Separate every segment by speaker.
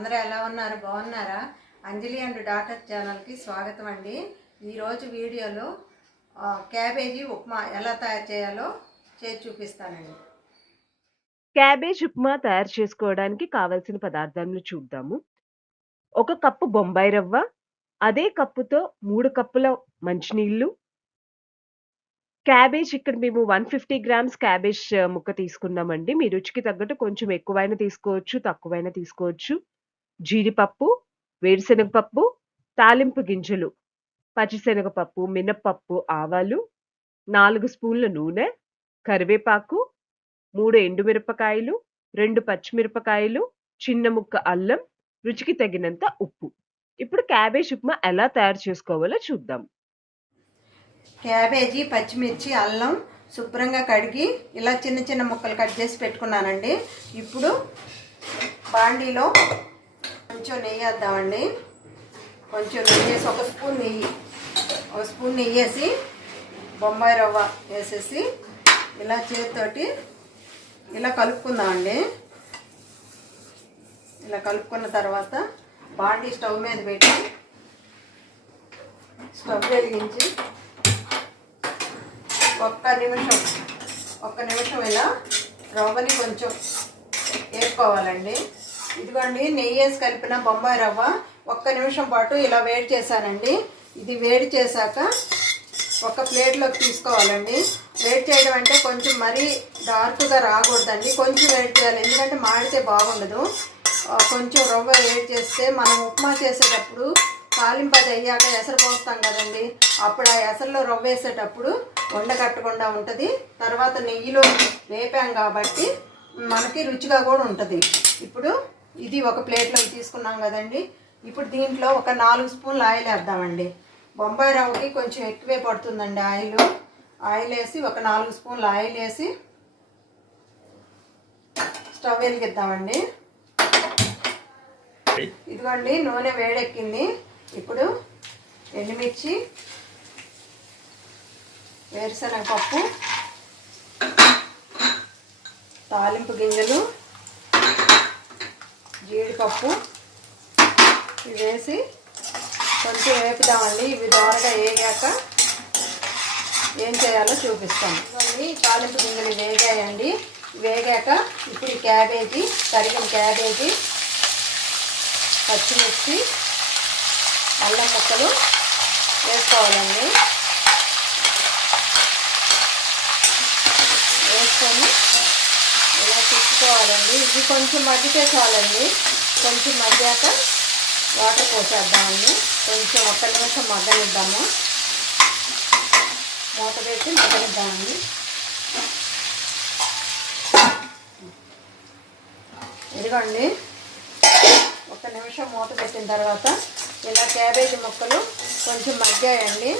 Speaker 1: అందరూ ఎలా ఉన్నారు? బాగున్నారా? అంజలి అండ్ డాటర్ ఛానల్కి స్వాగతం అండి. ఈరోజు వీడియోలో క్యాబేజీ ఉప్మా ఎలా తయారు చేయాలో చేసి చూపిస్తానండి.
Speaker 2: క్యాబేజ్ ఉప్మా తయారు చేసుకోవడానికి కావలసిన పదార్థాలను చూద్దాము. ఒక కప్పు బొంబాయి రవ్వ అదే కప్పుతో మూడు కప్పుల మంచినీళ్ళు. క్యాబేజ్ ఇక్కడ మేము వన్ ఫిఫ్టీ గ్రామ్స్ క్యాబేజ్ ముక్క తీసుకున్నామండి. మీ రుచికి తగ్గట్టు కొంచెం ఎక్కువైనా తీసుకోవచ్చు తక్కువైనా తీసుకోవచ్చు. జీడిపప్పు వేరుశనగపప్పు తాలింపు గింజలు పచ్చిశనగపప్పు మినప్పప్పు ఆవాలు నాలుగు స్పూన్ల నూనె కరివేపాకు మూడు ఎండుమిరపకాయలు రెండు పచ్చిమిరపకాయలు చిన్న ముక్క అల్లం రుచికి తగినంత ఉప్పు. ఇప్పుడు క్యాబేజ్ ఉప్మా ఎలా తయారు చేసుకోవాలో చూద్దాం.
Speaker 1: క్యాబేజీ పచ్చిమిర్చి అల్లం శుభ్రంగా కడిగి ఇలా చిన్న చిన్న ముక్కలు కట్ చేసి పెట్టుకున్నానండి. ఇప్పుడు బాండీలో కొంచెం నెయ్యి వేద్దామండి కొంచెం నెయ్యి వేసి ఒక స్పూన్ నెయ్యి. ఒక స్పూన్ నెయ్యి వేసి బొంబాయి రవ్వ వేసేసి ఇలా చేతితోటి ఇలా కలుపుకుందామండి. ఇలా కలుపుకున్న తర్వాత బాండీ స్టవ్ మీద పెట్టి స్టవ్ వెలిగించి ఒక్క నిమిషం ఒక్క నిమిషం ఇలా రవ్వని కొంచెం వేసుకోవాలండి ఇదిగోండి నెయ్యి వేసి కలిపిన బొంబాయి రవ్వ ఒక్క నిమిషం పాటు ఇలా వేడి చేశానండి. ఇది వేడి చేశాక ఒక ప్లేట్లోకి తీసుకోవాలండి. వేడి చేయడం అంటే కొంచెం మరీ డార్క్గా రాకూడదండి. కొంచెం వేడి చేయాలి ఎందుకంటే మాడితే బాగుండదు. కొంచెం రవ్వ వేడి చేస్తే మనం ఉప్మా చేసేటప్పుడు తాలింపది అయ్యాక ఎసరు పోస్తాం కదండి. అప్పుడు ఆ ఎసరులో రవ్వ వేసేటప్పుడు ఉండగట్టకుండా ఉంటుంది. తర్వాత నెయ్యిలో వేపాం కాబట్టి మనకి రుచిగా కూడా ఉంటుంది. ఇప్పుడు ఇది ఒక ప్లేట్లో తీసుకున్నాం కదండి. ఇప్పుడు దీంట్లో ఒక నాలుగు స్పూన్లు ఆయిల్ వేద్దామండి. బొంబాయి రవ్వకి కొంచెం ఎక్కువే పడుతుందండి ఆయిల్. ఆయిల్ వేసి ఒక నాలుగు స్పూన్లు ఆయిల్ వేసి స్టవ్ వెలిగిద్దామండి. ఇదిగోండి నూనె వేడెక్కింది. ఇప్పుడు ఎండుమిర్చి వేరుశనగపప్పు తాలింపు గింజలు జీడిపప్పు ఇవి వేసి కొంచెం వేపుదామండి. ఇవి దోరగా వేగాక ఏం చేయాలో చూపిస్తాను. ఇవన్నీ తాలింపు గింజలు వేగాయండి. వేగాక ఇప్పుడు క్యాబేజీ తరిగిన క్యాబేజీ పచ్చిమిర్చి అల్లం ముక్కలు వేసుకోవాలండి. వేసుకొని ఇలా తిప్పుకోవాలండి. ఇది కొంచెం మగ్గితే చాలండి. కొంచెం మగ్గాక వాటర్ పోసేద్దామండి. కొంచెం ఒక్క నిమిషం మగ్గనిద్దాము. మూత పెట్టి మగ్గనిద్దామండి. ఇదిగోండి. ఒక నిమిషం మూత పెట్టిన తర్వాత ఇలా క్యాబేజీ ముక్కలు కొంచెం మగ్గాయండి.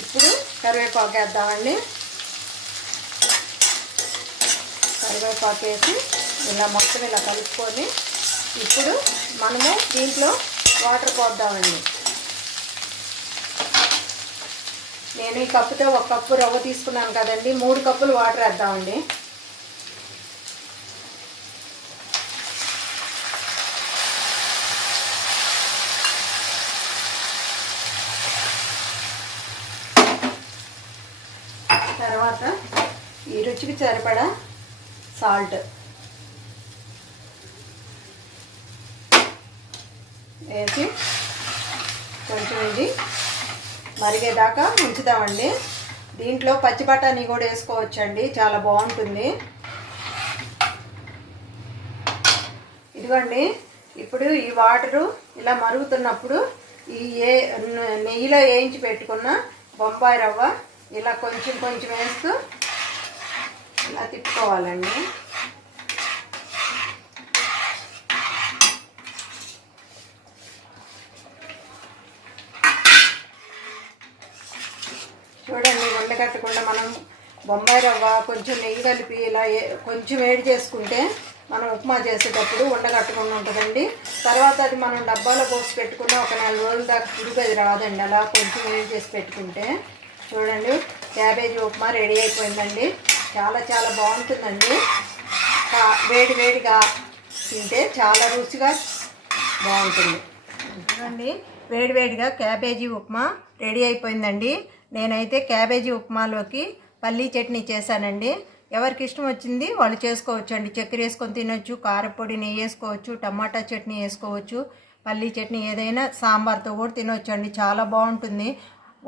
Speaker 1: ఇప్పుడు కరివేపాకు వేద్దామండి. కరివేపాకు వేసి ఇలా మొత్తం ఇలా కలుపుకొని ఇప్పుడు మనము దీంట్లో వాటర్ పోద్దామండి. నేను ఈ కప్పుతో ఒక కప్పు రవ్వ తీసుకున్నాను కదండి మూడు కప్పులు వాటర్ వేద్దామండి. తర్వాత ఈ రుచికి సరిపడా సాల్ట్. వేసి కొంచెం ఇది మరిగేదాకా ఉంచుదామండి దీంట్లో పచ్చి బఠానీ కూడా వేసుకోవచ్చండి. చాలా బాగుంటుంది. ఇదిగోండి. ఇప్పుడు ఈ వాటరు ఇలా మరుగుతున్నప్పుడు ఈ ఏ నెయ్యిలో వేయించి పెట్టుకున్న బొంబాయి రవ్వ ఇలా కొంచెం కొంచెం వేస్తూ ఇలా తిప్పుకోవాలండి చూడండి ఉండగట్టకుండా మనం బొంబాయి రవ్వ కొంచెం నెయ్యి కలిపి ఇలా కొంచెం వేడి చేసుకుంటే మనం ఉప్మా చేసేటప్పుడు ఉండగట్టకుండా ఉంటుందండి. తర్వాత అది మనం డబ్బాలో పోసి పెట్టుకున్న ఒక నాలుగు రోజుల దాకా పురుగు రాదండి. అలా కొంచెం వేడి చేసి పెట్టుకుంటే చూడండి క్యాబేజీ ఉప్మా రెడీ అయిపోయిందండి. చాలా చాలా బాగుంటుందండి. వేడి వేడిగా తింటే చాలా రుచిగా బాగుంటుంది. చూడండి వేడివేడిగా క్యాబేజీ ఉప్మా రెడీ అయిపోయిందండి. నేనైతే క్యాబేజీ ఉప్మాలోకి పల్లీ చట్నీ చేశానండి. ఎవరికి ఇష్టం వచ్చింది వాళ్ళు చేసుకోవచ్చు అండి చక్కెర వేసుకొని తినొచ్చు కారపొడి నెయ్యి వేసుకోవచ్చు టమాటా చట్నీ వేసుకోవచ్చు పల్లీ చట్నీ ఏదైనా సాంబార్తో కూడా తినొచ్చు అండి చాలా బాగుంటుంది.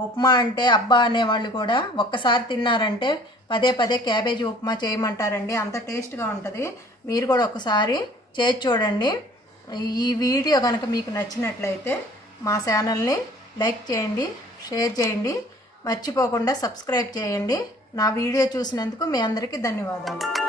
Speaker 1: ఉప్మా అంటే అబ్బా అనేవాళ్ళు కూడా ఒక్కసారి తిన్నారంటే పదే పదే క్యాబేజీ ఉప్మా చేయమంటారండి. అంత టేస్ట్గా ఉంటుంది. మీరు కూడా ఒకసారి చేసి చూడండి. ఈ వీడియో కనుక మీకు నచ్చినట్లయితే మా ఛానల్ని లైక్ చేయండి షేర్ చేయండి. మర్చిపోకుండా సబ్స్క్రైబ్ చేయండి. నా వీడియో చూసినందుకు మీ అందరికీ ధన్యవాదాలు.